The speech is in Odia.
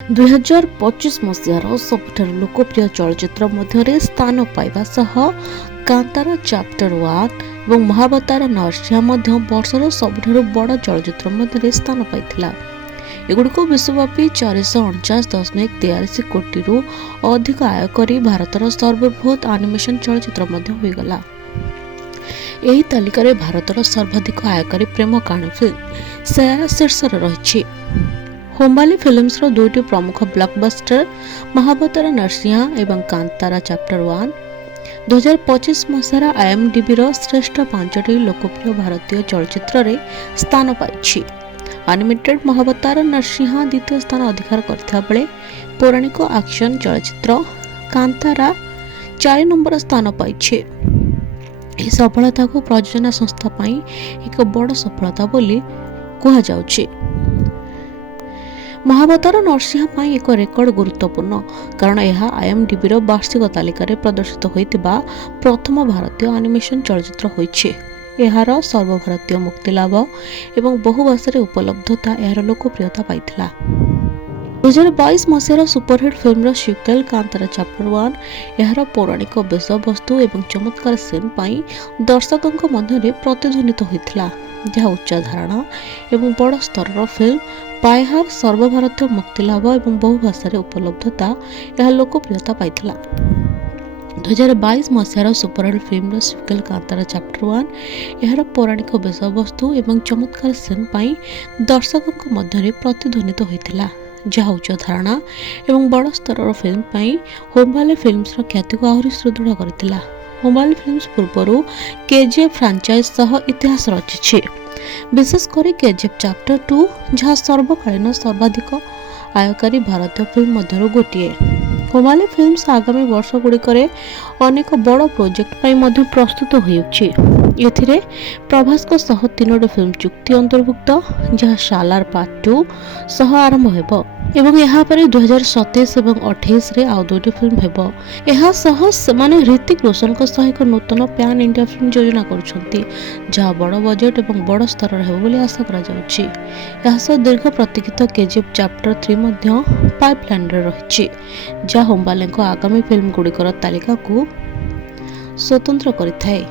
2025 ମସିହାର ସବୁଠାରୁ ଲୋକପ୍ରିୟ ଚଳଚ୍ଚିତ୍ର ମଧ୍ୟରେ ସ୍ଥାନ ପାଇବା ସହ କାନ୍ତାରା ଚାପ୍ଟର 1 ଏବଂ ମହାବତାର ନରସିଂହା ମଧ୍ୟ ବର୍ଷର ସବୁଠାରୁ ବଡ଼ ଚଳଚ୍ଚିତ୍ର ମଧ୍ୟରେ ସ୍ଥାନ ପାଇଥିଲା। ଏଗୁଡ଼ିକ ବିଶ୍ୱବ୍ୟାପୀ 449.43 କୋଟିରୁ ଅଧିକ ଆୟ କରି ଭାରତର ସର୍ବବୃହତ ଆନିମେସନ ଚଳଚ୍ଚିତ୍ର ମଧ୍ୟ ହୋଇଗଲା। ଏହି ତାଲିକାରେ ଭାରତର ସର୍ବାଧିକ ଆୟକାରୀ ପ୍ରେମ କାହାଣୀ ଫିଲ୍ମ ସେୟାରା ଶୀର୍ଷରେ ରହିଛି। ହୋମ୍ବାଲି ଫିଲ୍ମସର ଦୁଇଟି ପ୍ରମୁଖ ବ୍ଲକବଷ୍ଟର ମହାବତାର ନରସିଂହା ଏବଂ କାନ୍ତାରା ଚାପ୍ଟର 1 2025 ମସିହାର IMDbର ଶ୍ରେଷ୍ଠ 5ଟି ଲୋକପ୍ରିୟ ଭାରତୀୟ ଚଳଚ୍ଚିତ୍ରରେ ସ୍ଥାନ ପାଇଛି। ଆନିମେଟେଡ୍ ମହାବତାର ନରସିଂହା ଦ୍ୱିତୀୟ ସ୍ଥାନ ଅଧିକାର କରିଥିବା ବେଳେ ପୌରାଣିକ ଆକ୍ସନ ଚଳଚ୍ଚିତ୍ର କାନ୍ତାରା 4 ନମ୍ବର ସ୍ଥାନ ପାଇଛି। ଏହି ସଫଳତାକୁ ପ୍ରଯୋଜନା ସଂସ୍ଥା ପାଇଁ ଏକ ବଡ଼ ସଫଳତା ବୋଲି କୁହାଯାଉଛି। ମହାବତାର ନରସିଂହା ପାଇଁ ଏକ ରେକର୍ଡ ଗୁରୁତ୍ୱପୂର୍ଣ୍ଣ କାରଣ ଏହା IMDbର ବାର୍ଷିକ ତାଲିକାରେ ପ୍ରଦର୍ଶିତ ହୋଇଥିବା ପ୍ରଥମ ଭାରତୀୟ ଆନିମେସନ ଚଳଚ୍ଚିତ୍ର ହୋଇଛି। ଏହାର ସର୍ବଭାରତୀୟ ମୁକ୍ତିଲାଭ ଏବଂ ବହୁ ଭାଷାରେ ଉପଲବ୍ଧତା ଏହାର ଲୋକପ୍ରିୟତା ପାଇଥିଲା। 2022 ମସିହାର ସୁପରହିଟ୍ ଫିଲ୍ମର ସିକ୍ୱେଲ୍ କାନ୍ତାରା ଚାପ୍ଟର 1 ଏହାର ପୌରାଣିକ ବିଷୟବସ୍ତୁ ଏବଂ ଚମତ୍କାର ସିନ୍ ପାଇଁ ଦର୍ଶକଙ୍କ ମଧ୍ୟରେ ପ୍ରତିଧ୍ୱନିତ ହୋଇଥିଲା, ଯାହା ଉଚ୍ଚ ଧାରଣା ଏବଂ ବଡ଼ ସ୍ତରର ଫିଲ୍ମ ପାଇଁ ଏହାର ସର୍ବଭାରତୀୟ ମୁକ୍ତିଲାଭ ଏବଂ ବହୁ ଭାଷାରେ ଉପଲବ୍ଧତା ଏହା ଲୋକପ୍ରିୟତା ପାଇଥିଲା। 2022 ମସିହାର ସୁପରହିଟ୍ ଫିଲ୍ମର ସିକ୍ୱେଲ୍ କାନ୍ତାରା ଚାପ୍ଟର 1 ଏହାର ପୌରାଣିକ ବିଷୟବସ୍ତୁ ଏବଂ ଚମତ୍କାର ସିନ୍ ପାଇଁ ଦର୍ଶକଙ୍କ ମଧ୍ୟରେ ପ୍ରତିଧ୍ୱନିତ ହୋଇଥିଲା, ଯାହା ଉଚ୍ଚ ଧାରଣା ଏବଂ ବଡ଼ ସ୍ତରର ଫିଲ୍ମ ପାଇଁ ହୋମ୍ବାଲେ ଫିଲ୍ମସର ଖ୍ୟାତିକୁ ଆହୁରି ସୁଦୃଢ଼ କରିଥିଲା। ହୋମ୍ବାଲେ ଫିଲ୍ମସ ପୂର୍ବରୁ KGF ଫ୍ରାଞ୍ଚାଇଜ ସହ ଇତିହାସ ରଚିଛି, ବିଶେଷ କରି KGF ଚାପ୍ଟର 2 ଯାହା ସର୍ବକାଳୀନ ସର୍ବାଧିକ ଆୟକାରୀ ଭାରତୀୟ ଫିଲ୍ମ ମଧ୍ୟରୁ ଗୋଟିଏ। ହୋମ୍ବାଲେ ଫିଲ୍ମସ ଆଗାମୀ ବର୍ଷଗୁଡ଼ିକରେ ଅନେକ ବଡ଼ ପ୍ରୋଜେକ୍ଟ ପାଇଁ ମଧ୍ୟ ପ୍ରସ୍ତୁତ ହେଉଛି। ଏଥିରେ ପ୍ରଭାସଙ୍କ ସହ 3ଟି ଫିଲ୍ମ ଚୁକ୍ତି ଅନ୍ତର୍ଭୁକ୍ତ, ଯାହା ସାଲାର ପାର୍ଟ 2 ସହ ଆରମ୍ଭ ହେବ ଏବଂ ଏହା ପରେ 2027 ଏବଂ 2028ରେ ଆଉ 2ଟି ଫିଲ୍ମ ହେବ। ଏହା ସହ ସେମାନେ ହ୍ରିତିକ ରୋଶନଙ୍କ ସହ ଏକ ନୂତନ ପ୍ୟାନ୍ ଇଣ୍ଡିଆ ଫିଲ୍ମ ଯୋଜନା କରୁଛନ୍ତି, ଯାହା ବଡ଼ ବଜେଟ୍ ଏବଂ ବଡ଼ ସ୍ତରର ହେବ ବୋଲି ଆଶା କରାଯାଉଛି। ଏହା ସହ ଦୀର୍ଘ ପ୍ରତୀକ୍ଷିତ KGF ଚାପ୍ଟର 3 ମଧ୍ୟ ପାଇପଲାଇନରେ ରହିଛି, ଯାହା ହୋମ୍ବାଲେଙ୍କ ଆଗାମୀ ଫିଲ୍ମଗୁଡ଼ିକର ତାଲିକାକୁ ସ୍ୱତନ୍ତ୍ର କରିଥାଏ।